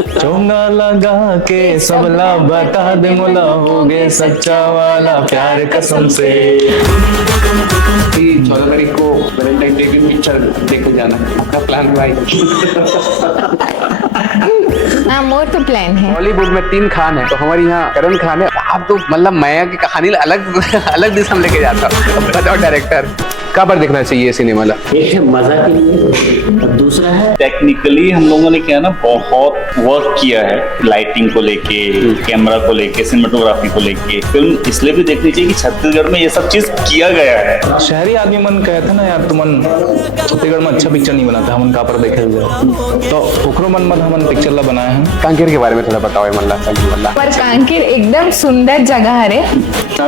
चोंगा लगा के सबला बता दे मुला हो गए सच्चा वाला प्यार कसम से। 14 तारीख को वैलेंटाइन डे की पिक्चर देखने जाना है, आपका प्लान भाई? हाँ, मोर तो प्लान है। बॉलीवुड में 3 खान है, तो हमारे यहाँ करण खान है। आप तो मतलब माया की कहानी अलग अलग दिशा में लेके जाता हूँ। बताओ डायरेक्टर कहाँ पर देखना चाहिए ये सिनेमा ला? एक है मजा के लिए और दूसरा है टेक्निकली हम लोगों ने क्या है ना, बहुत वर्क किया है लाइटिंग को लेके, कैमरा को लेके, सिनेमेटोग्राफी को लेके। फिल्म इसलिए भी देखनी चाहिए कि छत्तीसगढ़ में ये सब चीज किया गया है। शहरी आदमी मन कहे थे ना यार तुमन छत्तीसगढ़ में अच्छा पिक्चर नहीं बनाता, हमन कहाँ पर देखे हुए तो ओकरो मन हमन पिक्चर ला बनाए हैं। कांकेर के बारे में थोड़ा बताओ मल्ला। पर कांकेर एकदम सुंदर जगह है।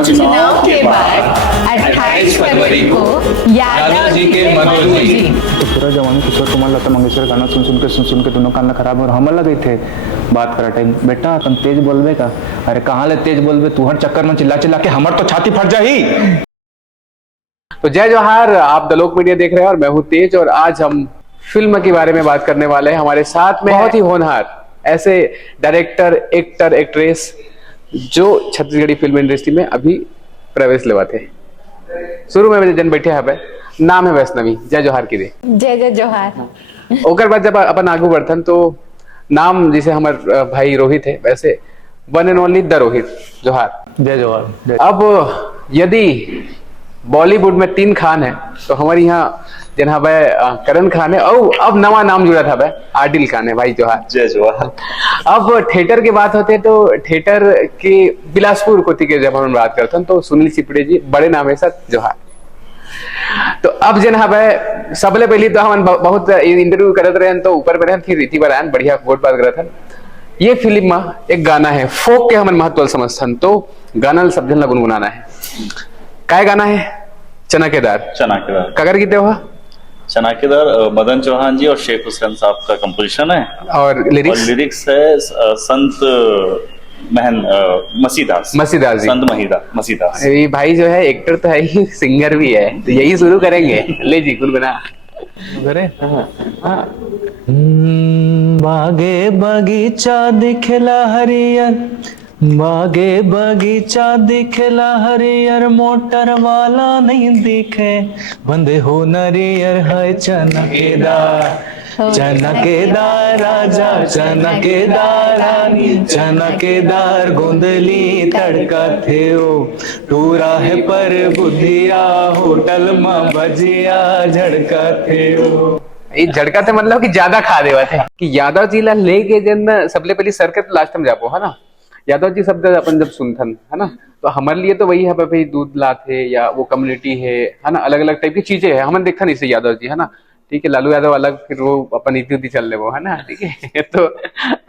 चुनाव के बाद 28 फरवरी को यादव जी के मनोज जी तो पूरा जवानी किशोर कुमार लता मंगेशकर गाना सुन के दोनों कान खराब और हम लगे थे बात करा टाइम। बेटा तुम तेज बोलबे का? अरे कहाँ ले तेज बोलबे, तू हर चक्कर में चिल्ला चिल्ला के हमार तो छाती फट जाही। तो जय जोहार, आप द लोक मीडिया देख रहे हैं और मैं हूँ तेज, और आज हम फिल्म के बारे में बात करने वाले हैं। हमारे साथ में बहुत ही होनहार ऐसे डायरेक्टर, एक्टर, एक्ट्रेस जो छत्तीसगढ़ी फिल्म इंडस्ट्री में अभी प्रवेश लेवाते हैं। शुरू में मेरे जन बैठे हैं, नाम है वैष्णवी। जय जोहार की दे। जय जय जोहार। ओकर बाद जब अपन आगू बढ़थन तो नाम जैसे हमारे भाई रोहित है, वैसे one and only the Rohit जोहार। जय जवाहर। अब यदि बॉलीवुड में 3 खान है तो हमारे यहाँ जना भाई करण खान है, और अब नवा नाम जुड़ा था भाई आदिल खान है। भाई जोहार। जय जोहार। अब थिएटर की बात होते तो थिएटर के बिलासपुर कोती के जब हम बात करते हैं तो सुनील सिपड़े जी बड़े नाम है सर जोहार। तो अब जना भाई सबले पहले तो हम बहुत इंटरव्यू करते रहे तो ऊपर पे फिर रीति बरान बढ़िया वोट बात करत हन। ये फिल्म में एक गाना है फोक के हमन महत्व समझथन, तो गाना सब जन गुनगुनाना है। काय गाना है? चना के दार। चना के दार कगर गीते हुआ चना के दार मदन चौहान जी और शेख हुसैन साहब का कंपोजिशन है, और लिरिक्स है संत मसीदास जी, संत मसीदास। ये भाई जो है एक्टर तो है ही, सिंगर भी है, तो यही शुरू करेंगे। ले जी गुनगुना। बागे बगीचा दिखला हरियर, बागे बगीचा दिखला हरियर, मोटर वाला नहीं दिखे, बंदे हो नरियर है चनकेदार। चनकेदार राजा चनकेदार रानी, चनकेदार गोंदली तड़का थे ओ, टूरा है पर बुधिया होटल में भजिया झड़का थे ओ। ये झड़का थे मतलब कि ज्यादा खा देवा थे कि यादव जी ला लेके जन सबले पहले सर्कट लास्ट में जापो है ना। यादव जी शब्द अपन जब सुनथन है ना, तो हमारे लिए तो वही है भाई दूध लाते या वो कम्युनिटी है ना, अलग अलग टाइप की चीजें है। हमने देखा नहीं से यादव जी है ना, ठीक है। लालू यादव अलग, फिर वो अपन इति चल रहे वो है ना, ठीक है। तो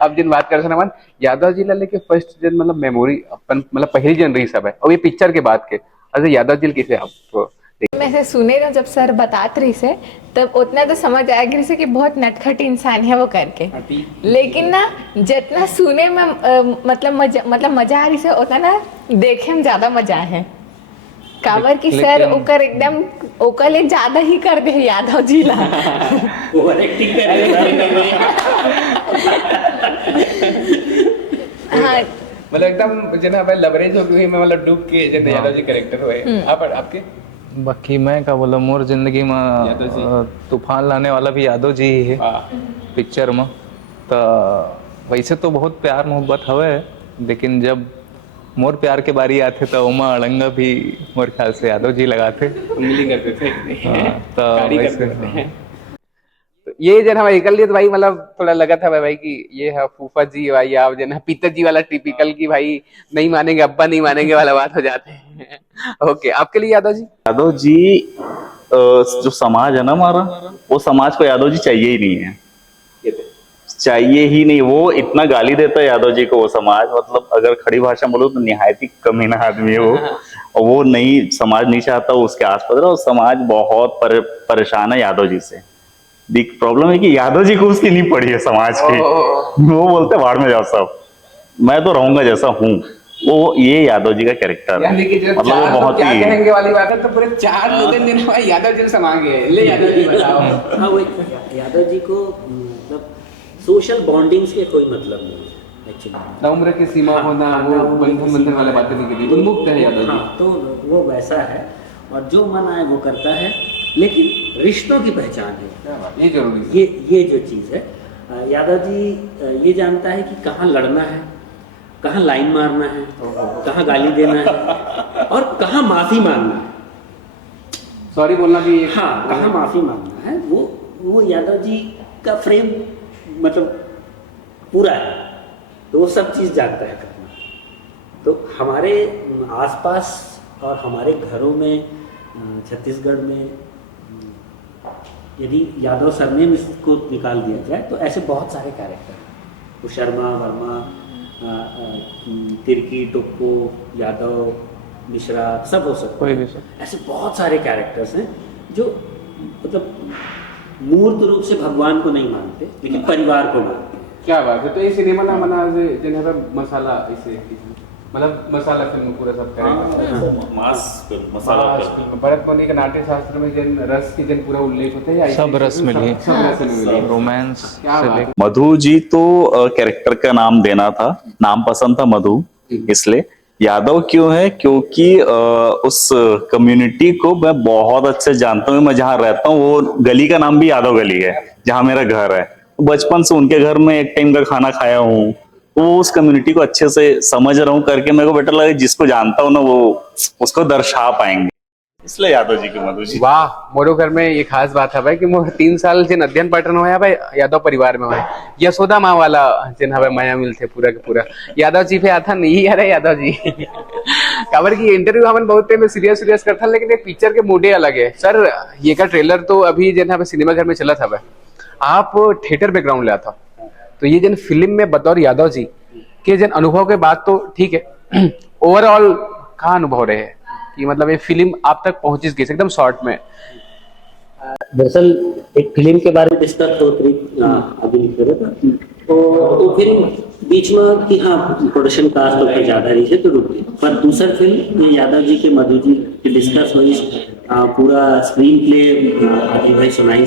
अब जिन बात करते हैं यादव जी ला लेके फर्स्ट जन मतलब मेमोरी अपन मतलब पहली जन रही सब है, और ये पिक्चर के बाद के अच्छा यादव जी कैसे आप मैं से सुने ना जब सर बताते रही से तब उतना तो समझ आया कि कि बहुत नटखट इंसान है वो करके, लेकिन ना जितना सुने में मतलब मजा आ रही से उतना ना देखे में ज्यादा मजा है। काबर की सर ओकर एकदम ओकर ले ज्यादा ही कर दे यादव जी ला। ओवर एक्टिंग कर रहे हाँ मतलब एकदम जना भाई लवरेज हो गई, मैं मतलब डूब के जन यादव जी कैरेक्टर हुए। आप आपके बाकी मैं क्या बोला, मोर जिंदगी में तूफान लाने वाला भी यादव जी ही है पिक्चर में। तो वैसे तो बहुत प्यार मोहब्बत हवे, लेकिन जब मोर प्यार के बारी आते तो उमा अड़ंगा भी मोर ख्याल से यादव जी लगाते, उंगली करते थे। तो वैसे तो ये जन हमारे निकल लिए तो भाई मतलब थोड़ा लगा था भाई कि ये है फूफा जी भाई, आप जन पीतर जी वाला टिपिकल की भाई नहीं मानेंगे अब्बा नहीं मानेंगे वाला बात हो जाते हैं। ओके, आपके लिए यादव जी जो समाज है ना हमारा, वो समाज को यादव जी चाहिए ही नहीं है, चाहिए ही नहीं। वो इतना गाली देता है यादव जी को वो समाज, मतलब अगर खड़ी भाषा बोलो तो निहायत ही कमीना आदमी है वो। और वो नहीं, समाज नहीं चाहता उसके आसपास रहो। समाज बहुत परेशान है यादव जी से। प्रॉब्लम है कि यादव जी को उसकी नहीं पड़ी है समाज की। वो बोलते भाड़ में जाओ सब, मैं तो रहूंगा जैसा हूँ। वो ये यादव जी का कैरेक्टर है, मतलब वो बहुत ही कहेंगे वाली बात है। तो पूरे 4 लोग यादव जी समा गए। ले यादव जी बताओ। हाँ, वो यादव जी को मतलब सोशल बॉन्डिंग्स के कोई मतलब नहीं है एक्चुअली। उम्र की सीमा होना, वो बंधन वाले बातें नहीं की, उन्मुक्त है यादव जी। हाँ, तो वो वैसा है और जो मन आए वो करता है, लेकिन रिश्तों की पहचान है, ये जरूरी है। ये जो चीज़ है, यादव जी ये जानता है कि कहाँ लड़ना है, कहाँ लाइन मारना है, कहाँ गाली देना है और कहाँ माफ़ी मांगना है। सॉरी बोलना भी एक, हाँ, कहाँ माफ़ी मांगना है, वो यादव जी का फ्रेम मतलब पूरा है, तो वो सब चीज़ जानता है करना। तो हमारे आसपास और हमारे घरों में छत्तीसगढ़ में यदि यादव सरनेम इसको निकाल दिया जाए तो ऐसे बहुत सारे कैरेक्टर हैं। वो शर्मा, वर्मा, तिर्की, टोप्पो, यादव, मिश्रा, सब हो सकते कोई भी हैं। ऐसे बहुत सारे कैरेक्टर्स हैं जो मतलब मूर्त रूप से भगवान को नहीं मानते लेकिन परिवार को मानते हैं। क्या बात है। तो ये सिनेमाला मना जे मसाला इसे मतलब मसाला फिल्म पूरा सब करेंगे। मास मसाला फिल्म। भरत मुनि का नाट्य शास्त्र में जिन रस की जिन पूरा उल्लेख होता है या सब रस मिली, सब रस मिली। रोमांस क्या से बात लेकर मधु जी तो कैरेक्टर का नाम देना था, नाम पसंद था मधु, इसलिए यादव क्यों है, क्योंकि उस कम्युनिटी को मैं बहुत अच्छे जानता हूँ। मैं जहाँ रहता हूँ वो गली का नाम भी यादव गली है, जहाँ मेरा घर है। बचपन से उनके घर में एक टाइम का खाना खाया हूँ, तो उस कम्युनिटी को अच्छे से समझ रहा हूँ करके मेरे को बेटर लगा जिसको जानता हूँ ना वो उसको दर्शा पाएंगे, इसलिए यादव जी की मधु जी। वाह, मोरो घर में ये खास बात है भाई कि मोर 3 साल जिन अध्ययन पैटर्न हुआ भाई यादव परिवार में हुआ। यशोदा माँ वाला जिन हवे माया मिल थे पूरा के पूरा यादव जी पे आता नहीं। अरे यादव जी खबर की इंटरव्यू हमन बहुत में सीरियस करता, लेकिन एक पिक्चर के मूडे अलग है सर। ये का ट्रेलर तो अभी जिन हमें सिनेमा घर में चला था भाई, आप थिएटर बैकग्राउंड ले था, तो ये जिन फिल्म में बतौर यादव जी के जिन अनुभव के बाद तो ठीक है, ओवरऑल कहाँ अनुभव रहे हैं कि मतलब ये फिल्म आप तक पहुंची गई एकदम शॉर्ट में? दरअसल एक फिल्म के बारे में डिस्कस हो रही अभी लिख रहे थे, तो फिल्म बीच में कि हाँ प्रोडक्शन कास्ट तो ज्यादा रही है तो रुक गई, पर दूसरा फिल्म ये यादव जी के मधु जी की डिस्कस हुई, पूरा स्क्रीन प्ले आदि भाई सुनाई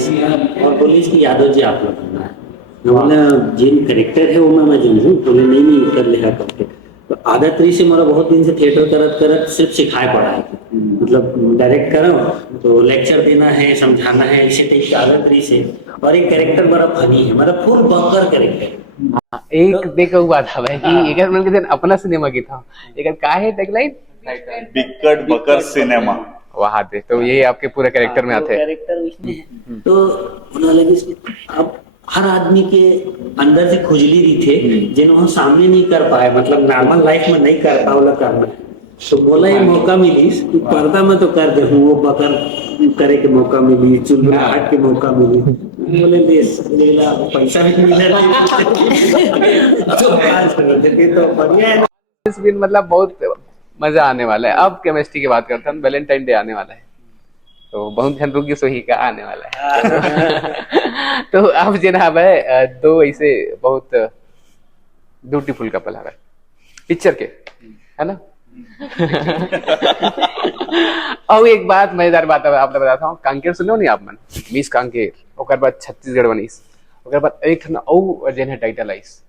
और बोले कि यादव जी आप लोग करना है। बोला जिन करेक्टर है वो मैं जानूँ, बोले नहीं कर लेगा करके। तो आदत रही से मेरा बहुत दिन से थिएटर करत सिर्फ सिखाए पड़ा है, मतलब डायरेक्ट करो तो लेक्चर देना है, समझाना है, इसी टाइप की आदत रही से। और एक कैरेक्टर बड़ा फनी है, मेरा फुल बकर कैरेक्टर। एक देखो बात है भाई कि एक मिल के दिन अपना सिनेमा की था, एक का है टैगलाइन बिक्कट बकर सिनेमा, वहां थे, तो ये आपके पूरे कैरेक्टर में आते हैं। कैरेक्टर उसमें है तो उन्होंने लगी अब हर आदमी के अंदर से खुजली रही थे जिन्होंने सामने नहीं कर पाए, मतलब नॉर्मल लाइफ में नहीं कर पाओ करना, तो बोला ये मौका मिली कि पर्दा में तो कर दे हूँ, वो बकर करे के मौका मिली, चुनहाट के मौका मिली, बोले लेला पैसा भी मिला तो बढ़िया है। इस दिन मतलब बहुत मजा आने वाला है। अब केमिस्ट्री की बात करते हैं, वैलेंटाइन डे आने वाला है, तो बहुत धन रुकी सोही का आने वाला है। तो अब जनाब है दो ऐसे बहुत ब्यूटीफुल कपल है पिक्चर के, है ना। और एक बात मजेदार बात आपने बताता हूँ, कांकेर सुनो नहीं आप मन, मिस कांकेर, ओकर बाद छत्तीसगढ़ बनीस, ओकर बाद एक ना और जन है टाइटल आइस,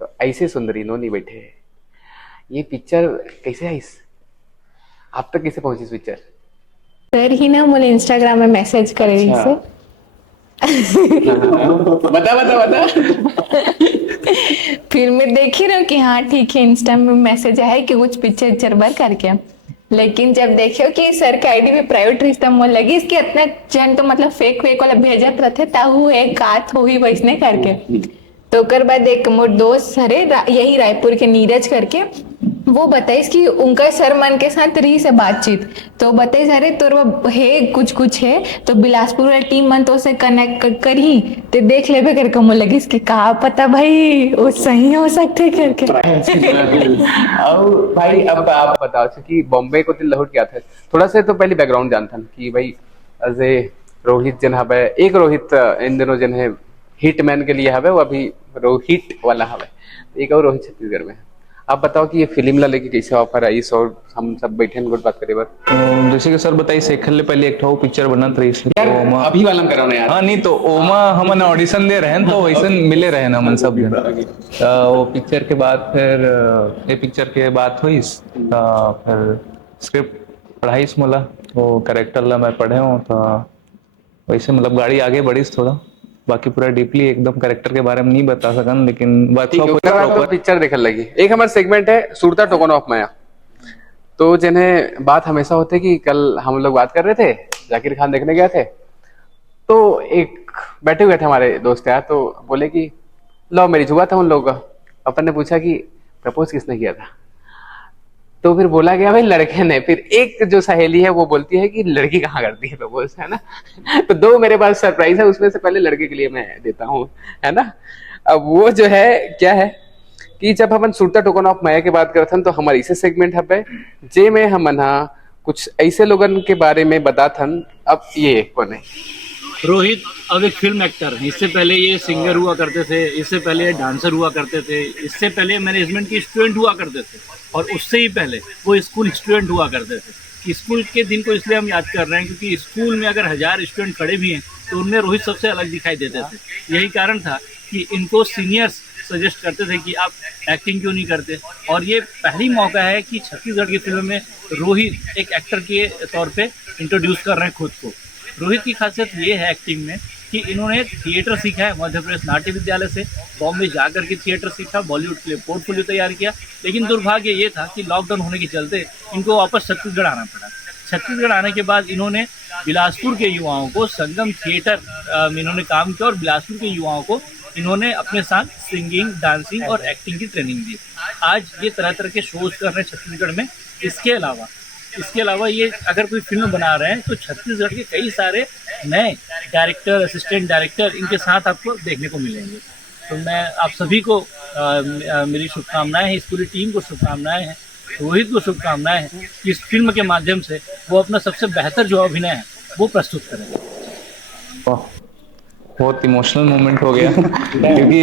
तो ऐसे सुंदरी नो नहीं बैठे। ये पिक्चर कैसे आइस, आप तक कैसे पहुंची पिक्चर? सर ही ना मुझे इंस्टाग्राम में मैसेज करे रही से। बता फिर मैं देखी रहा कि हाँ ठीक है, इंस्टा में मैसेज आया कि कुछ पिक्चर भर करके, लेकिन जब देखियो कि सर के आईडी में प्राइवेट रिश्ता मोल लगी, इसके इतना जन तो मतलब फेक वाला भेजत रहते ताहू एक बात हो ही वैसने करके। तो ओकर बाद एक मोर दोस्त सरे यही रायपुर के नीरज करके, वो बताइस कि उनका सर मन के साथ रही से बातचीत, तो बताइस अरे तोर है कुछ है तो बिलासपुर वाला टीम मन तो से कनेक्ट करी तो देख लेबे करके मुझे लगी कि कहा पता भाई वो सही हो सकते करके। और भाई अब आप बताओ कि बॉम्बे को लहुट क्या था, थोड़ा सा तो पहले बैकग्राउंड जानता कि भाई अजय रोहित जन है, एक रोहित इन दिनों जन है हिटमैन के लिए है, वो अभी रोहित वाला है, एक और रोहित छत्तीसगढ़ में है। आप बताओ कि ये फिल्म ला लेके कैसे ऑफर आई और हम सब बैठे गुड बात करे बस तो जैसे कि सर बताई सेखल पहले एक ठो पिक्चर बनत रही थी यार तो ओमा अभी वाला करो ना यार हाँ नहीं तो ओमा हमन ऑडिशन दे रहे हैं तो वैसे मिले रहे ना हमन सब जन वो पिक्चर के बाद फिर ये पिक्चर के बात हुई फिर स्क्रिप्ट पढ़ाई मोला वो कैरेक्टर ला मैं पढ़े हूँ तो वैसे मतलब गाड़ी आगे बढ़ी थोड़ा बाकी पूरा डीपली एकदम कैरेक्टर के बारे में नहीं बता सकन लेकिन तो पिक्चर देखने लगी एक हमारा सेगमेंट है सुरता टोकन ऑफ माया तो जिन्हें बात हमेशा होते कि कल हम लोग बात कर रहे थे जाकिर खान देखने गए थे तो एक बैठे हुए थे हमारे दोस्त यार तो बोले कि लव मैरिज हुआ था उन लोगों का अपन ने पूछा कि प्रपोज किसने किया था तो फिर बोला गया भाई लड़के ने फिर एक जो सहेली है वो बोलती है कि लड़की कहाँ करती है प्रपोज है ना तो दो मेरे पास सरप्राइज है उसमें से पहले लड़के के लिए मैं देता हूँ है ना अब वो जो है क्या है कि जब हम सुरता टोकन ऑफ माया की बात करते हैं तो हमारे इसे सेगमेंट है जे में हम कुछ ऐसे लोगन के बारे में बताथन अब ये कौन है रोहित अब एक फिल्म एक्टर है। इससे पहले ये सिंगर हुआ करते थे, इससे पहले ये डांसर हुआ करते थे, इससे पहले मैनेजमेंट के स्टूडेंट हुआ करते थे और उससे ही पहले वो स्कूल स्टूडेंट हुआ करते थे। स्कूल के दिन को इसलिए हम याद कर रहे हैं क्योंकि स्कूल में अगर 1000 स्टूडेंट खड़े भी हैं तो उनमें रोहित सबसे अलग दिखाई देते थे। यही कारण था कि इनको सीनियर्स सजेस्ट करते थे कि आप एक्टिंग क्यों नहीं करते और ये पहली मौका है कि छत्तीसगढ़ की फिल्म में रोहित एक एक्टर के तौर पे इंट्रोड्यूस कर रहे हैं खुद को। रोहित की खासियत ये है एक्टिंग में कि इन्होंने थिएटर सीखा है मध्य प्रदेश नाट्य विद्यालय से, बॉम्बे जाकर के थिएटर सीखा, बॉलीवुड के लिए पोर्टफोलियो तैयार किया, लेकिन दुर्भाग्य ये था कि लॉकडाउन होने के चलते इनको वापस छत्तीसगढ़ आना पड़ा। छत्तीसगढ़ आने के बाद इन्होंने बिलासपुर के युवाओं को संगम थिएटर में इन्होंने काम किया और बिलासपुर के युवाओं को इन्होंने अपने साथ सिंगिंग, डांसिंग और एक्टिंग की ट्रेनिंग दी। आज ये तरह तरह के शोज कर रहे हैं छत्तीसगढ़ में। इसके अलावा ये अगर कोई फिल्म बना रहे हैं तो छत्तीसगढ़ के कई सारे नए डायरेक्टर, असिस्टेंट डायरेक्टर इनके साथ आपको देखने को मिलेंगे। तो मैं आप सभी को मेरी शुभकामनाएं हैं, इस पूरी टीम को शुभकामनाएं हैं, रोहित को शुभकामनाएं हैं कि इस फिल्म के माध्यम से वो अपना सबसे बेहतर जो अभिनय है वो प्रस्तुत करें। बहुत इमोशनल मोमेंट हो गया क्योंकि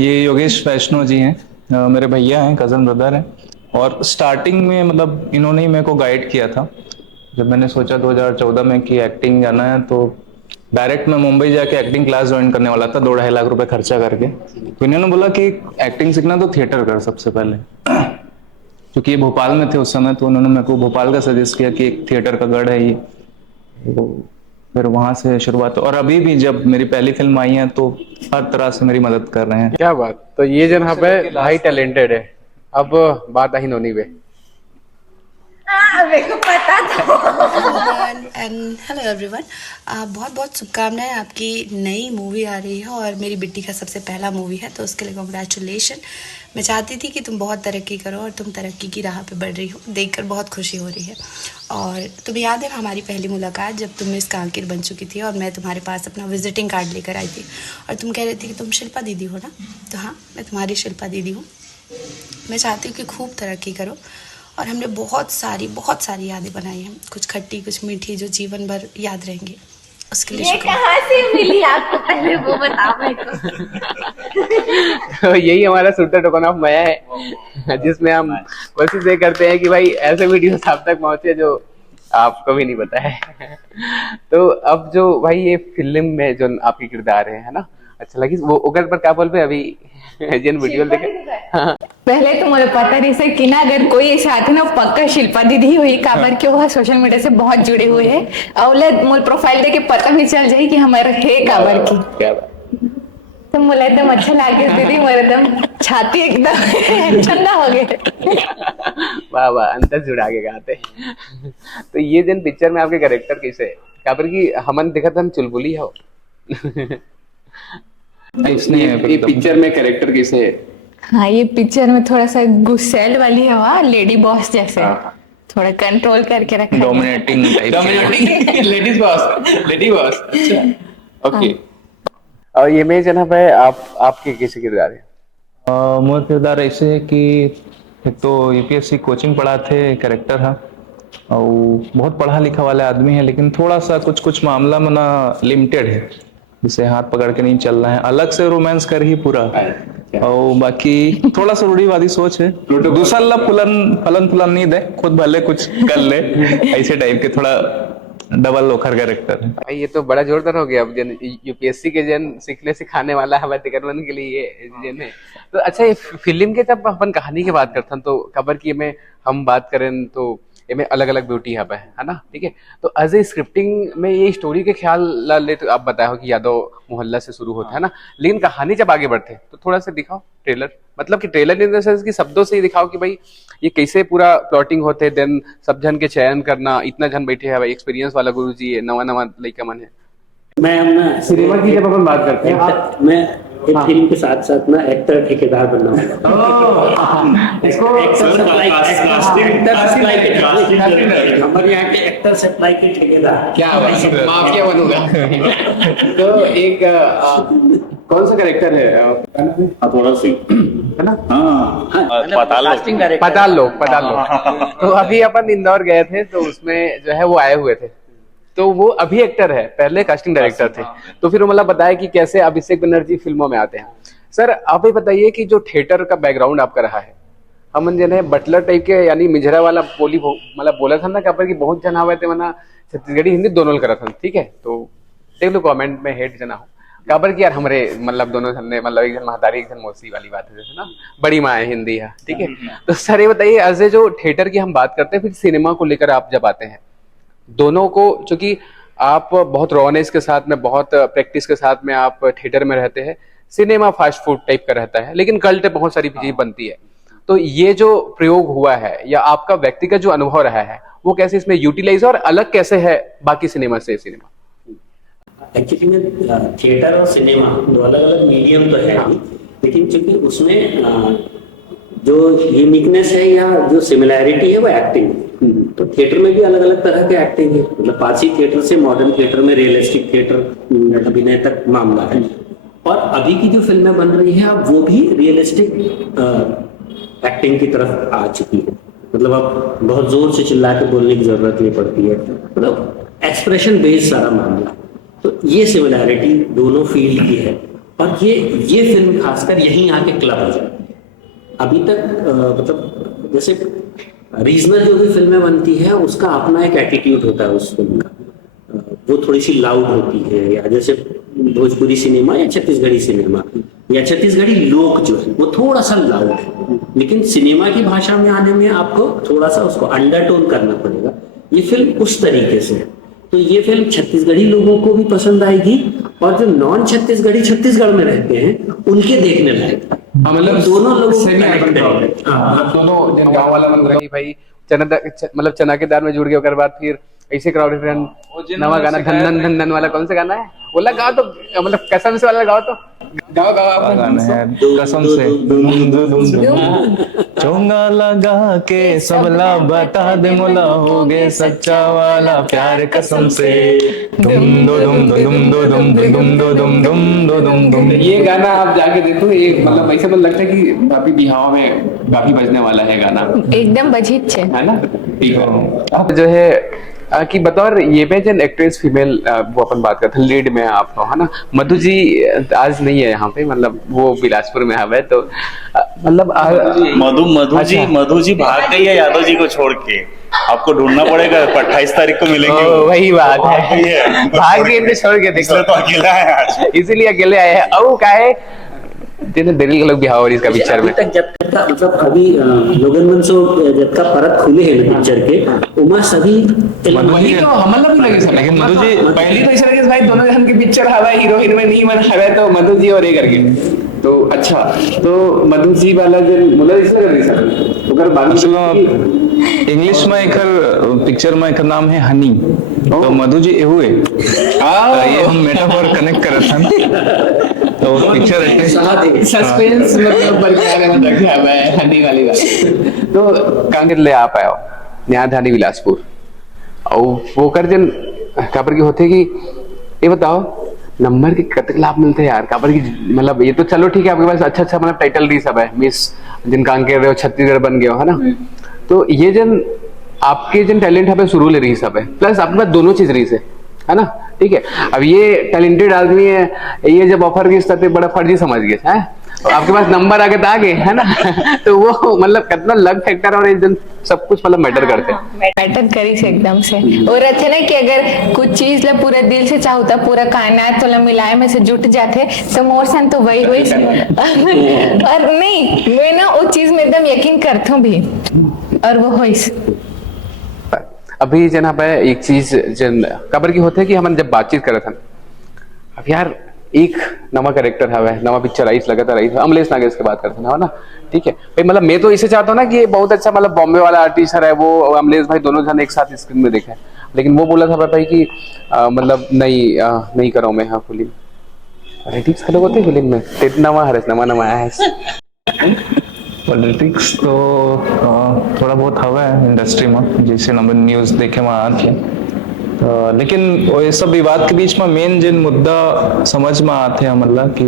ये योगेश वैष्णव जी हैं, मेरे भैया हैं, कज़न ब्रदर हैं और स्टार्टिंग में मतलब इन्होंने ही मेरे को गाइड किया था। जब मैंने सोचा 2014 में कि एक्टिंग जाना है तो डायरेक्ट मैं मुंबई जाके एक्टिंग क्लास ज्वाइन करने वाला था 2-2.5 लाख रुपए खर्चा करके। तो इन्होंने बोला कि एक्टिंग सीखना तो थिएटर कर सबसे पहले, क्योंकि ये भोपाल में थे उस समय, तो उन्होंने मेरे को भोपाल का सजेस्ट किया कि एक थिएटर का गढ़ है ये। तो फिर वहां से शुरुआत, और अभी भी जब मेरी पहली फिल्म आई है तो हर तरह से मेरी मदद कर रहे हैं। क्या बात, तो ये जन यहाँ पे भाई टैलेंटेड है। अब बात आई नोनी पे। मेरे को पता था। एंड हेलो एवरीवन, बहुत बहुत शुभकामनाएं, आपकी नई मूवी आ रही है और मेरी बेटी का सबसे पहला मूवी है, तो उसके लिए कांग्रेचुलेशन। मैं चाहती थी कि तुम बहुत तरक्की करो और तुम तरक्की की राह पे बढ़ रही हो, देखकर बहुत खुशी हो रही है। और तुम्हें याद है हमारी पहली मुलाकात जब तुम मिस कांकेर बन चुकी थी और मैं तुम्हारे पास अपना विजिटिंग कार्ड लेकर आई थी और तुम कह रही थी कि तुम शिल्पा दीदी हो ना? तो हाँ, मैं तुम्हारी शिल्पा दीदी हूँ। मैं चाहती हूँ कि खूब तरक्की करो और हमने बहुत सारी यादें बनाई हैं, कुछ खट्टी कुछ मीठी, जो जीवन भर याद रहेंगी। उसके लिए ये कहाँ से मिली आपको, पहले वो बताओ मेरे को। तो यही हमारा सुरता टोकन ऑफ माया है, जिसमें हम कोशिश ये करते हैं कि भाई ऐसे वीडियो आप तक पहुंचे जो आपको भी नहीं पता है। तो अब जो भाई ये फिल्म में जो आपकी किरदार है ना, अच्छा लगी वो ओकर पर क्या बोल पे अभी जिन वीडियो देखे। पहले तो मुझे पता नहीं से कि ना अगर कोई ऐसे आते ना पक्का शिल्पा दीदी हुई, काबर के वो सोशल मीडिया से बहुत जुड़े हुए हैं और मोर प्रोफाइल देख के पता भी चल जाए कि हमारे है काबर की। क्या बात, तो मुझे एकदम अच्छा लगे दीदी, मेरे एकदम छाती एकदम ठंडा हो गया। वाह वाह, अंतर जुड़ा के गाते। तो ये दिन पिक्चर में आपके कैरेक्टर कैसे है? काबर की हमन देखा था हम चुलबुली हो। ये पिक्चर में कैरेक्टर कैसे है? हाँ, ये पिक्चर में थोड़ा सा गुस्सैल वाली है, वहाँ लेडी बॉस जैसे थोड़ा कंट्रोल करके रखा है। Dominating ladies boss, lady boss. अच्छा, ओके। और ये में जनाब है आपके कैसे किरदार है? मोर किरदार ऐसे है कि एक तो यूपीएससी कोचिंग पढ़ाते कैरेक्टर है और बहुत पढ़ा लिखा वाला आदमी है, लेकिन थोड़ा सा कुछ मामला में ना लिमिटेड है, जिसे हाथ पकड़ के नहीं चलना है, अलग से रोमांस कर ही पूरा। और बाकी थोड़ा सा रूढ़िवादी सोच है, दूसरा लब फलन फुलन नहीं दे, खुद भले कुछ कर ले, ऐसे टाइप के थोड़ा डबल लोखर कैरेक्टर है। भाई ये तो बड़ा जोरदार हो गया। अब जन यूपीएससी के जन सीखने सिखाने वाला हमारे तिकरवन के लिए ये जन है। तो अच्छा, ये फिल्म के जब अपन कहानी की बात करते हैं तो खबर की में हम बात करें तो इनमें अलग अलग ब्यूटी हब है ना, ठीक है। तो एज ए स्क्रिप्टिंग में ये स्टोरी के ख्याल ले तो आप बताओ कि यादव मोहल्ला से शुरू होता है ना, लेकिन कहानी जब आगे बढ़ते तो थोड़ा सा दिखाओ ट्रेलर, मतलब कि ट्रेलर इन द सेंस कि शब्दों से ही दिखाओ कि भाई ये कैसे पूरा प्लॉटिंग होते, देन सब जन के चयन करना, इतना जन बैठे है भाई, एक्सपीरियंस वाला गुरुजी है, नवा नवा लड़का मन है। मैं अपना सिनेमा की जब अपन बात करते हैं मैं एक फिल्म के साथ साथ ना एक्टर ठेकेदार बनना हमारे यहाँ के एक्टर सप्लाई के ठेकेदार, क्या माफिया बनूंगा। तो एक कौन सा कैरेक्टर है? थोड़ा सी है ना, पताल लो। पताल लो। तो अभी अपन इंदौर गए थे तो उसमें जो है वो आए हुए थे, तो वो अभी एक्टर है, पहले कास्टिंग डायरेक्टर थे। तो फिर वो मतलब बताया कि कैसे अभिषेक बनर्जी फिल्मों में आते हैं। सर आप ही बताइए कि जो थिएटर का बैकग्राउंड आपका रहा है, हम जन है बटलर टाइप के यानी मिजरा वाला बोली मतलब बोला था ना कबर की बहुत जन आवे थे मना छत्तीसगढ़ी हिंदी दोनों करा था, ठीक है। तो देख लो कमेंट में हेट जना हो काबर की यार हमारे मतलब दोनों जन ने मतलब एक जन महतारी एक जन मौसी वाली बात है जैसे ना, बड़ी माँ है हिंदी है, ठीक है। तो सर ये बताइए एज ए जो थिएटर की हम बात करते हैं, फिर सिनेमा को लेकर आप जब आते हैं दोनों को, चूंकि आप बहुत रॉनेस के साथ में बहुत प्रैक्टिस के साथ में आप थिएटर में रहते हैं, सिनेमा फास्ट फूड टाइप का रहता है, लेकिन कल्ट बहुत सारी चीजें बनती है। तो ये जो प्रयोग हुआ है या आपका व्यक्तिगत जो अनुभव रहा है वो कैसे इसमें यूटिलाइज और अलग कैसे है बाकी सिनेमा से? सिनेमा एक्चुअली में थिएटर और सिनेमा दो अलग अलग मीडियम तो है ही, लेकिन चूंकि उसमें जो यूनिकनेस है या जो सिमिलैरिटी है वो एक्टिंग। तो थिएटर में भी अलग अलग तरह के एक्टिंग है, मतलब पारसी थिएटर से मॉडर्न थिएटर में रियलिस्टिक थिएटर अभिनय तक मामला है। और अभी की जो फिल्में बन रही है अब वो भी रियलिस्टिक एक्टिंग की तरफ आ चुकी है, मतलब अब बहुत जोर से चिल्ला के बोलने की जरूरत नहीं पड़ती है, मतलब एक्सप्रेशन बेस्ड सारा मामला। तो ये सिमिलैरिटी दोनों फील्ड की है और ये फिल्म खासकर यहीं आके क्लब हो जाती है। अभी तक मतलब जैसे रीजनल जो भी फिल्में बनती है उसका अपना एक एटीट्यूड होता है उस फिल्म का, वो थोड़ी सी लाउड होती है, या जैसे भोजपुरी सिनेमा या छत्तीसगढ़ी सिनेमा या छत्तीसगढ़ी लोक जो है वो थोड़ा सा लाउड है, लेकिन सिनेमा की भाषा में आने में आपको थोड़ा सा उसको अंडरटोन करना पड़ेगा। ये फिल्म उस तरीके से है, तो ये फिल्म छत्तीसगढ़ी लोगों को भी पसंद आएगी और जो नॉन छत्तीसगढ़ी छत्तीसगढ़ में रहते हैं उनके देखने लायक, मतलब दोनों लोगों दोनों जन गाँव वाला मन रही भाई चना मतलब चना के दाल में जुड़ गए, उसके बाद फिर ऐसे क्राउड नवा गाना धन धन धन धन वाला कौन सा गाना है बोला गाओ तो मतलब कसम से वाला गाओ तो गाओ गाना है कसम से चोंगा लगा के सबला बता दे मोला हो गए सच्चा वाला प्यार कसम से दुम दो दुम दो दुम दो दुम दो दुम दो दुम दुम दो दुम दुम। ये गाना आप जाके देखो, ये मतलब ऐसा तो लगता है कि काफी बिहाव में काफी बजने वाला है गाना, एकदम बजित है ना। ठीक है, आप जो है कि बतौर ये में जन एक्ट्रेस फीमेल वो अपन बात करते हैं लीड में आप है ना, मधु जी आज नहीं है यहाँ पे, मतलब वो बिलासपुर में है, तो मतलब मधु जी भाग गई है यादव जी को छोड़ के, आपको ढूंढना पड़ेगा, 28 तारीख को मिलेंगे। वही बात है, भाग गई इनको छोड़ के, देखो तो अकेला है आज, इसीलिए अकेले आए हैं। अब क्या है दिल्ली के लोग भी और इसका पिक्चर में तक जब तक का मतलब अभी लोगन मनसो जब का परत खुले हैं पिक्चर के उमा सभी वही तो हमला भी लगे सर, लेकिन मधु जी पहली तो ऐसा लगे भाई दोनों जन के पिक्चर हवा हीरोइन में नहीं मन हवा, तो मधु जी और ये करके तो अच्छा, तो मधु जी वाला जो मतलब इसमें कर रही सर अगर बात चलो इंग्लिश में एक पिक्चर में एक नाम है हनी, तो मधु जी हुए ये हम मेटाफोर कनेक्ट कर रहे थे तो पिक्चर सस्पेंस मतलब बरकरार में रखा हुआ है हनी वाली बात। तो कांगेर ले आप आयो न्यायधानी बिलासपुर और वो कर जन काबर की होते कि ये बताओ नंबर के कतक लाभ मिलते हैं यार काबर की, मतलब ये तो चलो ठीक है आपके पास अच्छा अच्छा मतलब टाइटल दी सब है, मिस जिन कांकेर रहे हो छत्तीसगढ़ बन गए हो है ना, तो ये जन आपके जन टैलेंट है शुरू ले रही सब है, प्लस आपके पास दोनों चीज रही से है ना, ठीक है। अब ये टैलेंटेड आदमी है, ये जब ऑफर की स्थिति बड़ा फर्जी समझ गए है, आपके पास नंबर आगे तो आगे है ना तो वो मतलब कितना लक फैक्टर और एकदम सब कुछ मतलब मैटर करते हैं। मैटर करी से एकदम से। और अच्छे ना कि अगर कुछ चीज ला पूरा दिल से चाहता पूरा कायनात तो मिलाए में से जुट जाते तो मोर सन तो वही हुई और नहीं मैं ना वो चीज में एकदम यकीन करता हूँ भी और वो हुई। अभी जना पे एक चीज जन खबर की होते है कि हम जब बातचीत करे थे अब यार एक नवा कैरेक्टर है, नवा पिक्चर आई लगा था, अमलेश नागेश की बात करते हैं ना, ठीक है भाई। मतलब मैं तो इसे चाहता हूँ ना कि ये बहुत अच्छा मतलब बॉम्बे वाला आर्टिस्ट है वो अमलेश भाई, दोनों जन एक साथ स्क्रीन में देखे, लेकिन वो बोला था भाई कि मतलब नहीं करो मैं हाँ फिल्म पॉलिटिक्स के लोग होते फिल्म में नवा है पॉलिटिक्स तो थोड़ा बहुत हवा है इंडस्ट्री में, जैसे नंबर न्यूज देखे में आती है तो, लेकिन ये सब विवाद के बीच में मेन जिन मुद्दा समझ में आते हैं मतलब कि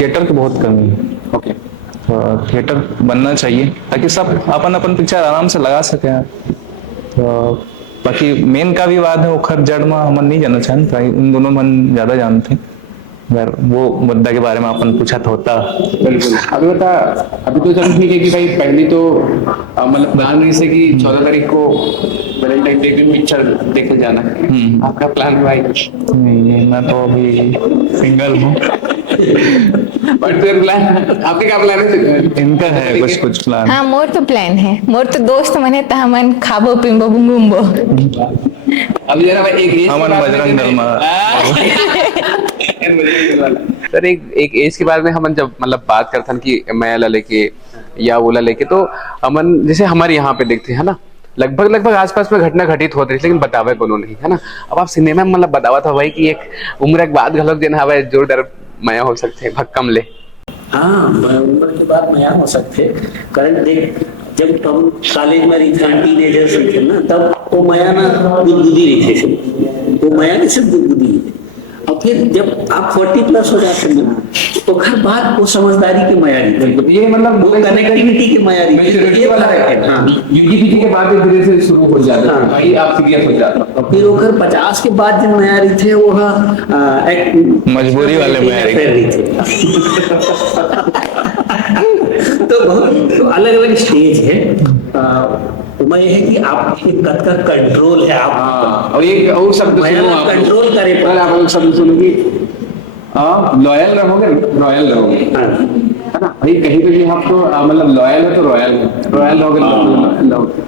थिएटर की बहुत कमी है। ओके, तो थिएटर बनना चाहिए ताकि सब अपन अपन पिक्चर आराम से लगा सके। तो बाकी मेन का विवाद है वो जड़ में हम नहीं जानना चाहते, उन दोनों मन ज्यादा जानते हैं, अगर वो मुद्दा के बारे में अपन पूछा तो होता। बिल्कुल। अभी बता, अभी तो चलो ठीक है कि भाई पहली तो मतलब प्लान रही से कि 14 तारीख को वैलेंटाइन डे की पिक्चर देखने जाना है, आपका प्लान भाई? नहीं, मैं तो अभी सिंगल हूँ। बट फिर प्लान आपके क्या प्लान है? इनका है कुछ प्लान। हाँ मोर तो प्लान है, मोर तो दोस्त मने तो हमन खाबो पिंबो घूमबो। अभी जरा भाई एक हमन बजरंग दल सर एक एज के बारे में हम जब मतलब बात करते हैं कि मैं लेके या ओला लेके, तो अमन जैसे हमारे यहाँ पे देखते हैं ना लगभग आसपास में घटना घटित होती है लेकिन बतावे कोनो नहीं है ना। अब आप सिनेमा में मतलब बतावा था भाई कि एक उम्र के बाद घलक देना हवा जोरदार माया हो सकते हैं भक्कम ले। हाँ उम्र के बाद माया हो सकते करंट देख जब हम कॉलेज में रही थे टीनेजर थे ना तब वो माया ना बुद्धि रही थे, वो माया की सिर्फ बुद्धि। और फिर जब आप 40+ हो जाते हैं तो हर बात वो समझदारी की माया रही, ये मतलब वो कनेक्टिविटी की माया रही वाला है। हाँ यूजीपीटी के बाद धीरे से शुरू हो जाता है भाई, आप सीरियस हो जाता है। और फिर वो घर 50 के बाद जब माया रही थे वो एक मजबूरी वाले माया रही थे। तो बहुत अलग अलग स्टेज है। मैं ये है कि आपके कद का कंट्रोल है आप और एक और शब्द सुनो आप कंट्रोल करे पर आप एक शब्द सुनो कि लॉयल रहोगे, रॉयल रहोगे है ना भाई। कहीं पे भी आप तो मतलब लॉयल है तो रॉयल रहोगे।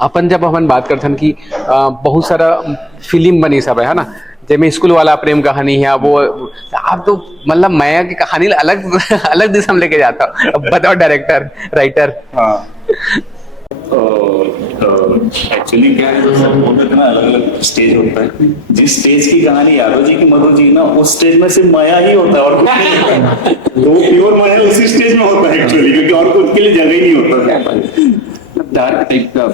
अपन जब हम बात करते हैं कि बहुत सारा फिल्म बनी सब है ना, जैसे स्कूल वाला प्रेम कहानी है वो आप तो मतलब माया की कहानी अलग दिशा में लेके जाता हूँ। अब बताओ डायरेक्टर राइटर। एक्चुअली क्या है ना अलग अलग स्टेज होता है, जिस स्टेज की कहानी यादव जी की मधु जी ना उस स्टेज में सिर्फ माया ही होता है और कुछ नहीं होता है। तो वो प्योर माया उसी स्टेज में होता है एक्चुअली, क्योंकि और कुछ के लिए जगह ही नहीं होता। डार्क टाइप का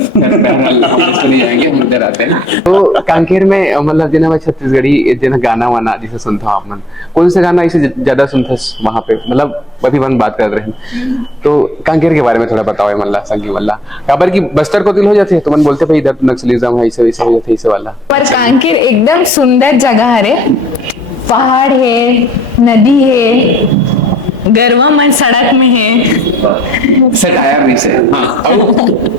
नहीं जाएंगे हम इधर आते हैं। तो कांकेर में मतलब जिन्हें मैं छत्तीसगढ़ी जिन्हें गाना वाना जिसे सुनता हूँ आप मन कौन से गाना इसे ज्यादा सुनते वहां पे मतलब अभी मन बात कर रहे हैं तो कांकेर के बारे में थोड़ा बताओ। मल्ला संगी मल्ला काबर की बस्तर को दिल हो जाते हैं तो मन बोलते भाई इधर नक्सलिज्म है, ऐसे वैसे हो जाते इसे वाला। पर कांकेर एकदम सुंदर जगह है, पहाड़ है, नदी है, गरवा मन सड़क में है, सेट आया भी से हाँ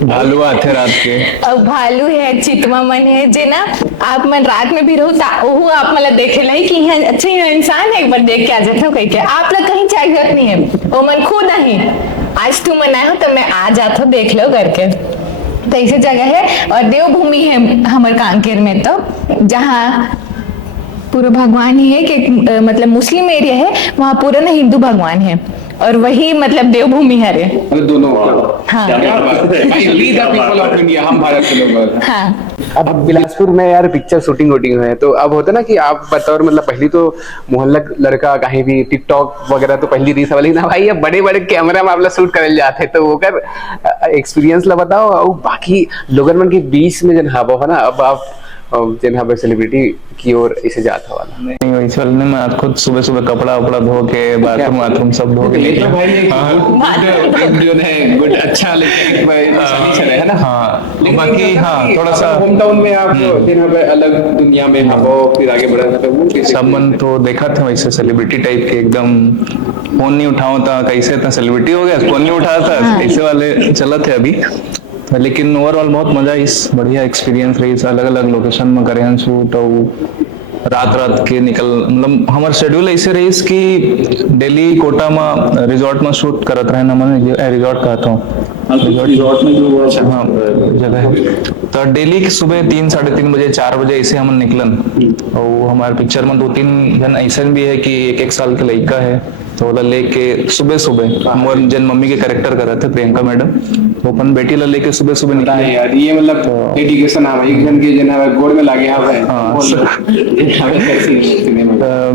भालू आते रात के, और भालू है, चितवा मन है जे ना आप मन रात में भी रहो वो आप मतलब देखे लाई कि यहाँ अच्छे इंसान है, एक बार देख के आ जाते हो कहीं के आप लोग कहीं चाहिए जरूरत नहीं है, वो मन खुद ही आज तुम मनाए हो तो मैं आ जाता हूँ देख लो करके। तो ऐसी जगह है और देवभूमि है हमारे कांकेर में तो जहाँ पूरा भगवान ही है कि मतलब मुस्लिम एरिया है वहाँ पूरा ना हिंदू भगवान है और वही मतलब देवभूमि है रे दोनों। हाँ हम भारत के लोग। हाँ अब बिलासपुर में यार पिक्चर शूटिंग वूटिंग है तो अब होता ना कि आप बतौर मतलब पहली तो मोहल्ला लड़का कहीं भी टिकटॉक वगैरह तो पहली रीस वाली ना भाई, अब बड़े बड़े कैमरा में आप लोग शूट कर जाते तो वो कर एक्सपीरियंस ला बताओ और बाकी लोगन मन के बीच में जन हवा है ना। अब आप जिन हाँ सेलिब्रिटी की ओर इसे जाता वाला नहीं वही चलने में आज खुद सुबह सुबह कपड़ा वपड़ा धो के बाथरूम सब धो के ये तो भाई एक जो है गुड अच्छा लेकिन सॉल्यूशन है ना। हाँ बाकी हाँ थोड़ा सा होम टाउन में आप जिन पे अलग दुनिया में हाँ फिर आगे बढ़ा था वो सब मन तो देखा था वैसे सेलिब्रिटी टाइप के एकदम फोन नहीं उठाओ था कैसे था सेलिब्रिटी हो गया फोन नहीं उठा था ऐसे वाले चला थे अभी लेकिन ओवरऑल बहुत मजा इस बढ़िया एक्सपीरियंस रही अलग अलग लोकेशन में करे हैं शूट और रात के निकल मतलब हमारा शेड्यूल ऐसे रही कि दिल्ली कोटा में रिजॉर्ट में शूट करत रहे ना मैंने रिजॉर्ट कहता हूँ रिजॉर्ट में जो हाँ जगह है तो डेली सुबह 3 साढ़े 3 बजे 4 बजे ऐसे हम निकलन और हमारे पिक्चर में 2-3 जन ऐसा भी है कि 1-1 साल के लड़का है तो वो लेके सुबह मोर जन मम्मी के कैरेक्टर कर रहे थे प्रियंका मैडम तो अपन बेटी ला लेके सुबह निकले यार ये मतलब डेडिकेशन है एक जन के जन गोड़ में लागे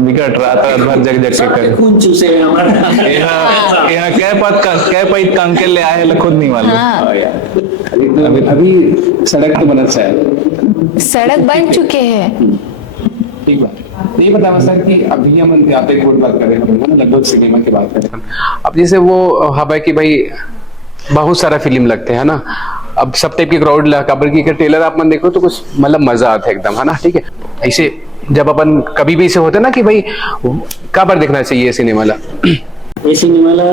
बिकट रात भर जग के कर खून चूसे हमारा यहाँ क्या पैत काम के ले आए खुद नहीं मालूम अभी सड़क तो बनत है सड़क बन चुके हैं। ठीक बात नहीं बता सर कि अभी हम आप एक बात कर रहे हैं लगभग सिनेमा की बात कर रहे हैं अब जैसे वो हवा की भाई बहुत सारा फिल्म लगते हैं ना अब सब टाइप की क्राउड कबर की ट्रेलर आप मन देखो तो कुछ मतलब मजा आता है एकदम है ना। ठीक है ऐसे जब अपन कभी भी ऐसे होते ना कि भाई कबर देखना चाहिए सिनेमा ला ये सिनेमाला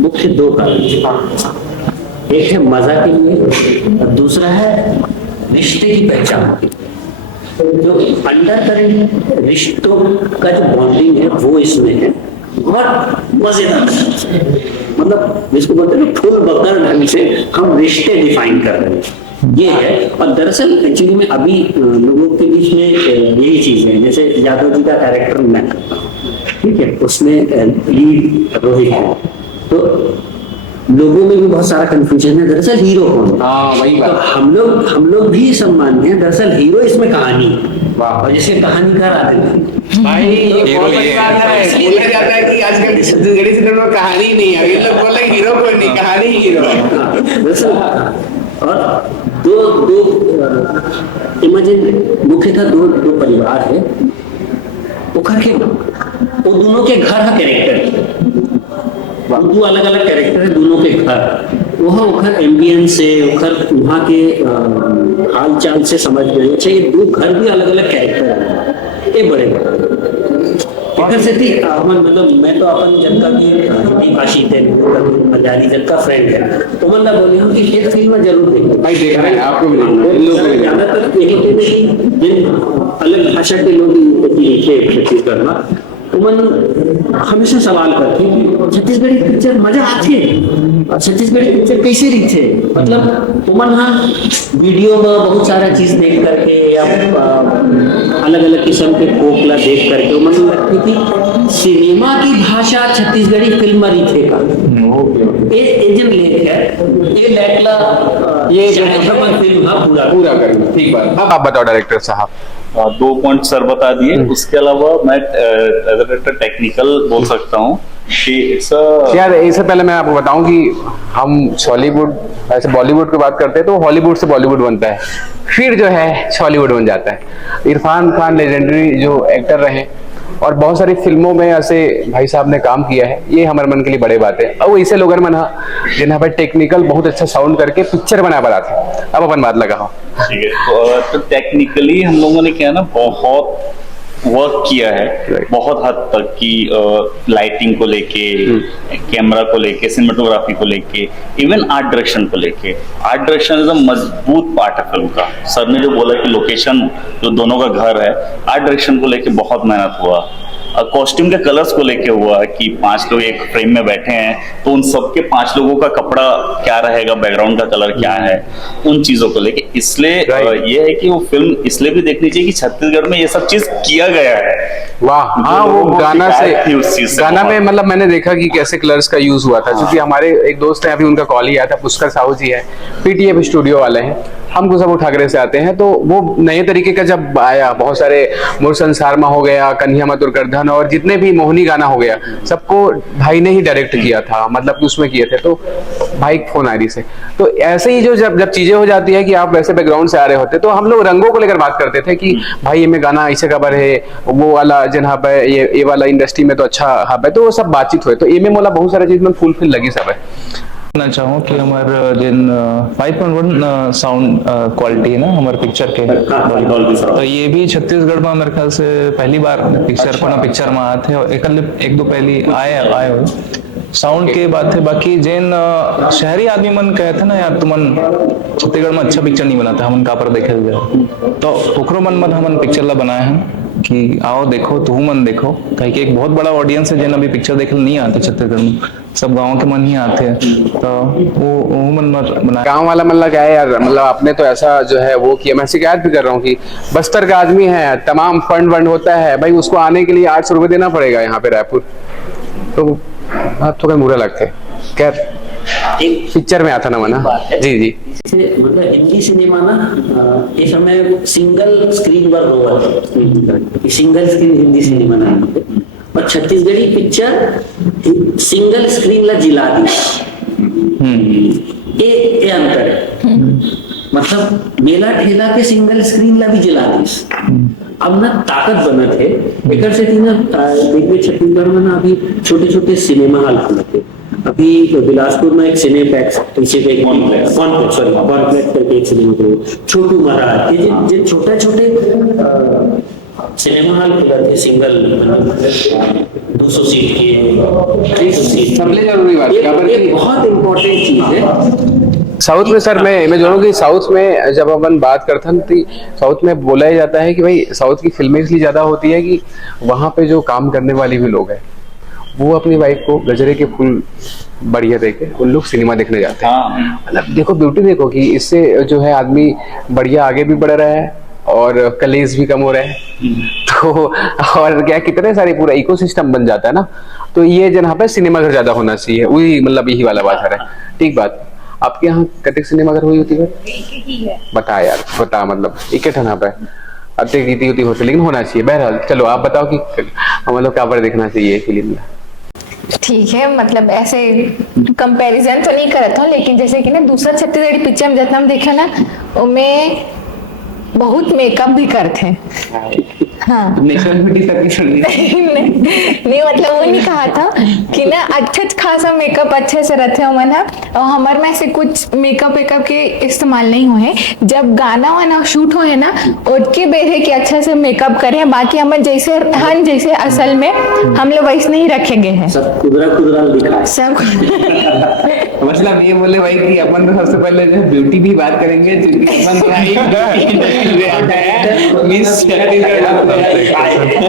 मुख्य 2 कारण, एक है मजा के लिए और दूसरा है रिश्ते की पहचान। जो अंडर करेंट रिश्तों का जो बॉन्डिंग है वो इसमें है बहुत मजेदार मतलब जिसको बोलते हैं फुल बकर ढंग से हम रिश्ते डिफाइन कर रहे हैं ये है। और दरअसल एक्चुअली में अभी लोगों के बीच में यही चीज है जैसे यादव जी का कैरेक्टर मैं करता हूँ ठीक है उसमें लीड रोहित है तो लोगों में भी बहुत सारा कंफ्यूजन है दरअसल हीरो कौन है। वही बात तो हम लोग भी सम्मान हैं दरअसल हीरो इसमें कहानी है और जिसे कहानीकार आते भाई बोला जाता है कि आजकल छत्तीसगढ़ी सिनेमा में कहानी नहीं है ये लोग बोले हीरो कोई नहीं कहानी हीरो है दरअसल और दो इमेजिन मुख्यतः दो परिवार है उखर के वो दोनों के घर का कैरेक्टर दो अलग अलग कैरेक्टर है दोनों के घर वह उखर एम्बियंस से उखर वहाँ के हाल चाल से समझ गए ये 2 घर भी अलग अलग कैरेक्टर है ये बड़े से थी मतलब मैं तो अपन जनता की हिंदी भाषी तेलुगु मलयाली जनता फ्रेंड है तो मतलब बोली हूँ कि एक फिल्म जरूर देखो भाई देख रहे हैं आपको भी ज्यादातर जिन अलग भाषा के लोग लिखे छत्तीसगढ़ में उमन हमेशा सवाल करते कि छत्तीसगढ़ी पिक्चर मजा आती है और छत्तीसगढ़ी पिक्चर कैसे रही थे मतलब उमन हाँ वीडियो में बहुत सारा चीज देख करके या अलग अलग किस्म के कोकला देख करके उमन लगती थी सिनेमा की भाषा छत्तीसगढ़ी फिल्म रही थे का ये जन लेख है ये लेखला ये जो फिल्म पूरा करेंगे ठीक बात अब आप बताओ डायरेक्टर साहब 2 पॉइंट सर बता दिए उसके अलावा मैं टेक्निकल बोल सकता हूँ यार इससे पहले मैं आपको बताऊं कि हम हॉलीवुड ऐसे बॉलीवुड की बात करते हैं तो हॉलीवुड से बॉलीवुड बनता है फिर जो है हॉलीवुड बन जाता है। इरफान खान लेजेंडरी जो एक्टर रहे और बहुत सारी फिल्मों में ऐसे भाई साहब ने काम किया है ये हमारे मन के लिए बड़े बात है। अब ऐसे लोगों ने मना जिन्हें पर टेक्निकल बहुत अच्छा साउंड करके पिक्चर बना बनाते अब अपन बात लगाओ ठीक है तो टेक्निकली हम लोगों ने क्या ना बहुत वर्क किया है बहुत हद तक कि लाइटिंग को लेके कैमरा को लेके सिनेमेटोग्राफी को लेके इवन आर्ट डायरेक्शन को लेके आर्ट डायरेक्शन इज अ मजबूत पार्ट है फिल्म का। सर ने जो बोला कि लोकेशन जो दोनों का घर है आर्ट डायरेक्शन को लेके बहुत मेहनत हुआ कॉस्ट्यूम के कलर्स को लेके हुआ कि 5 लोग एक फ्रेम में बैठे हैं तो उन सबके 5 लोगों का कपड़ा क्या रहेगा बैकग्राउंड का कलर क्या है उन चीजों को लेके इसलिए ये है कि वो फिल्म इसलिए भी देखनी चाहिए कि छत्तीसगढ़ में ये सब चीज किया गया है। वाह हाँ वो गाना से गाना में मतलब मैंने देखा कि कैसे कलर्स का यूज हुआ था क्योंकि हमारे एक दोस्त है अभी उनका कॉल ही आया था पुष्कर साहू जी है पीटीएफ स्टूडियो वाले हैं हम सब ठाकरे से आते हैं तो वो नए तरीके का जब आया बहुत सारे मोर संसार में हो गया कन्हैया माँ दुर्गर्धन सुनथन और जितने भी मोहिनी गाना हो गया सबको भाई ने ही डायरेक्ट किया था, मतलब कि उसमें किए थे। तो भाई फोन आ रही से तो ऐसे ही जो जब चीजें हो जाती है कि आप वैसे बैकग्राउंड से आ रहे होते, तो हम लोग रंगों को लेकर बात करते थे कि भाई ये में गाना ऐसे खबर है, वो वाला जन हब है, ये वाला इंडस्ट्री में तो अच्छा हब है, तो वो सब बातचीत हुए। तो ये में मोला बहुत सारा चीज में फुलफिल लगी सब है। कहना चाहूँ कि हमार जिन 5.1 साउंड क्वालिटी है ना हमारे पिक्चर के, तो ये भी छत्तीसगढ़ में मेरे ख्याल से पहली बार पिक्चर में आए थे, और एक दो पहली आए हो साउंड के बात है। बाकी जिन शहरी आदमी मन कहे थे ना यार तुमन छत्तीसगढ़ में अच्छा पिक्चर नहीं बनाता, हमन का पर देखे जाए, तो ओकरो मन हमन पिक्चर ला बनाए हैं कि आओ देखो, तू मन देखो, कहीं एक बहुत बड़ा ऑडियंस है जिन अभी पिक्चर देखे नहीं आते छत्तीसगढ़ में, सब गाँव के मन ही आते हैं, तो वो मन बना। गाँव वाला मतलब क्या है यार, मतलब आपने तो ऐसा जो है वो किया। मैं शिकायत भी कर रहा हूँ कि बस्तर का आदमी है, तमाम फंड वंड होता है भाई, उसको आने के लिए 800 रुपये देना पड़ेगा यहाँ पे रायपुर, तो आप थोड़ा बुरा लगता है। खैर एक पिक्चर में आता ना मना जी जी मतलब हिंदी सिनेमा ना ये समय सिंगल स्क्रीन पर हुआ है, सिंगल स्क्रीन हिंदी सिनेमा ना, और छत्तीसगढ़ी पिक्चर सिंगल स्क्रीन ला जिला दी, ये अंतर है। मतलब मेला ठेला के सिंगल स्क्रीन ला भी जिला दी। अब ना ताकत बनत है एकर से ना देखिए छत्तीसगढ़ में ना अभी छोटे छोटे सिनेमा हॉल खुले थे। अभी बिलासपुर में एक सिनेपैक्स पीछे पे एक कॉम्प्लेक्स करके एक सिनेमा को छोटू महाराज, ये जो छोटे छोटे सिनेमा हॉल खुले थे सिंगल 200 सीट के 300 सीट, सबसे जरूरी बात एक बहुत इंपॉर्टेंट चीज है। साउथ में सर मैं जोड़ूं कि साउथ में जब अपन बात करते हैं तो साउथ में बोला ही जाता है कि भाई साउथ की फिल्में इसलिए ज्यादा होती है कि वहां पे जो काम करने वाले भी लोग हैं वो अपनी वाइफ को गजरे के फूल बढ़िया देके उन लोग सिनेमा देखने जाते हैं। मतलब देखो ब्यूटी देखो कि इससे जो है आदमी बढ़िया आगे भी बढ़ रहा है और कलेश भी कम हो रहा है, तो और क्या कितने सारे पूरा इकोसिस्टम बन जाता है ना। तो ये जहाँ पे सिनेमा घर ज्यादा होना चाहिए, वही मतलब यही वाला बात है। ठीक बात। आपके यहाँ कतिक सिनेमा घर हुई होती है? बता यार बता, मतलब एक ठना पे अतिक रीति होती होती, लेकिन होना चाहिए। बहरहाल चलो आप बताओ कि मतलब क्या पर देखना चाहिए फिल्म। ठीक है, मतलब ऐसे कंपैरिजन तो नहीं करता हूँ, लेकिन जैसे कि ना दूसरा छत्तीसगढ़ी पिक्चर में जितना हम देखे ना उनमें बहुत मेकअप भी करते हैं। हाँ नहीं मतलब वो नहीं कहा था कि ना अच्छा खासा मेकअप अच्छे से रहते हो मन, और हमारे में से कुछ मेकअप वेकअप के इस्तेमाल नहीं हुए। जब गाना वाना शूट हुए ना उसके बेरे के अच्छे से मेकअप करे, बाकी हम जैसे हन जैसे असल में हम लोग वैसे नहीं रखे गए हैं, सब खुदरा दिखा है सब मतलब ये बोले भाई कि अपन तो सबसे पहले जो ब्यूटी भी बात करेंगे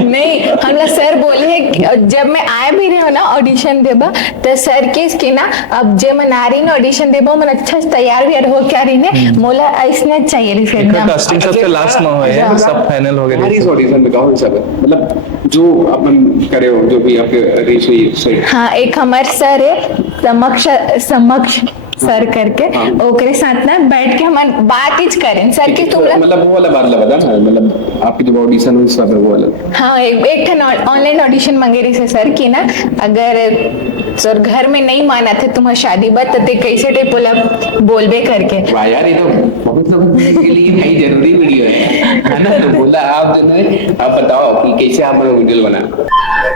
नहीं। हम लोग सर बोले जब मैं आए भी रहे हो ना ऑडिशन देबा तो सर के इसके ना अब जे मन आ रही ना ऑडिशन देबा मन अच्छा से तैयार भी हो क्या रही ने मोला ऐसने चाहिए रही फिर ना कास्टिंग सबसे लास्ट में हुए हैं, सब फाइनल हो गए। हमारी इस ऑडिशन में कहो सब मतलब जो अपन करे हो जो भी आपके रीच हुई। हाँ एक हमारे सर है समक्ष सर करके ओकरे साथ ना बैठ के हम बात ही करें सर की तुम मतलब वो वाला बात लगा ना, मतलब आपकी जो ऑडिशन हुई सब वो वाला। हाँ एक ऑनलाइन ऑडिशन मांगे रही से सर की ना, अगर सर घर में नहीं माना थे तुम्हारी शादी बात तो कैसे टे बोला बोलबे करके। वाह यार ये तो बहुत सब के लिए भाई जरूरी वीडियो है ना। तो बोला आप जो है आप बताओ कि कैसे आप वीडियो बना,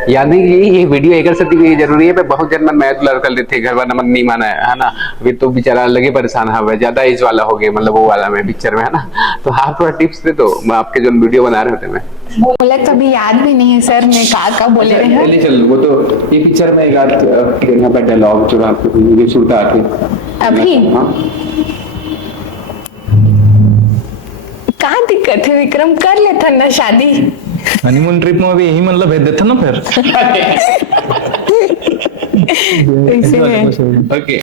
यानी कि ये वीडियो एकर से जरूरी है पे बहुत जन्म मैं दुलार कर लेते घर वाला नहीं माना है ना, वे तो बेचारा लगे परेशान है ज्यादा एज वाला हो गया मतलब वो वाला में पिक्चर में है ना। तो आप थोड़ा टिप्स दे दो आपके जो वीडियो बना रहे होते मैं बोला तो अभी याद भी नहीं है सर मैं का बोले रहे हैं। चलिए चल वो तो ये पिक्चर में एक यहाँ पर डायलॉग जो आपको वीडियो शूट आते अभी कहाँ दिक्कत है विक्रम कर लेता ना शादी, हनीमून ट्रिप में भी यही मतलब भेज देता ना फिर। ओके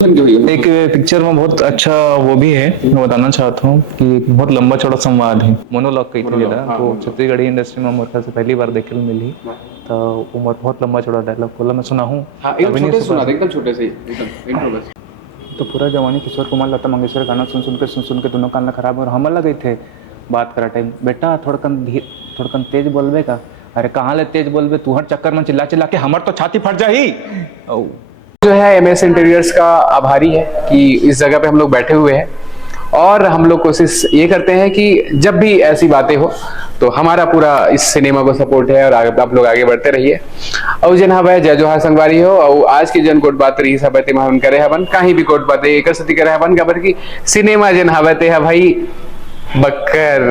एक पिक्चर में बहुत अच्छा वो भी है, मैं बताना चाहता हूँ कि बहुत लंबा चौड़ा संवाद है, मोनोलॉग कही थी जेला तो छत्तीसगढ़ी इंडस्ट्री में मोर से पहली बार देखे मिली, तो वो बहुत लंबा चौड़ा डायलॉग बोला मैं सुना हूँ। एकदम छोटे से इंट्रो बस। तो पूरा जवानी किशोर कुमार लता मंगेशकर गाना सुन के दोनों कान खराब और हम लगे थे बात करा टाइम बेटा थोड़कन तेज बोलबे का अरे कहाँ ले तेज बोल बे, तू हर चक्कर में चिल्ला चिल्ला के हमर तो छाती फट जाही। जो है MS इंटीरियर्स का आभारी है कि इस जगह पे हम लोग बैठे हुए हैं, और हम लोग कोशिश ये करते हैं कि जब भी ऐसी बातें हो तो हमारा पूरा इस सिनेमा को सपोर्ट है, और आप लोग आगे बढ़ते रहिए। और जन हवे जय जोहार संगवारी हो, और आज की जन कोट बात रही सब हम करे हवन, कहीं भी कोट बातें एक सती करे हवन, खबर की सिनेमा जन हवे ते है भाई बक्कर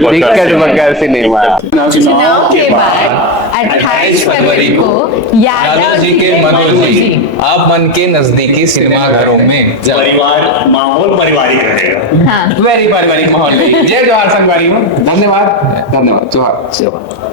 बक्कर सिनेमा। चुनाव के बाद 28 फरवरी को यादव जी के मनोजी आप मन के नजदीकी सिनेमा घरों में परिवार माहौल पारिवारिक रहेगा। हाँ वेरी पारिवारिक माहौल। जय जोहार संगवारी हो, धन्यवाद धन्यवाद, जोहार।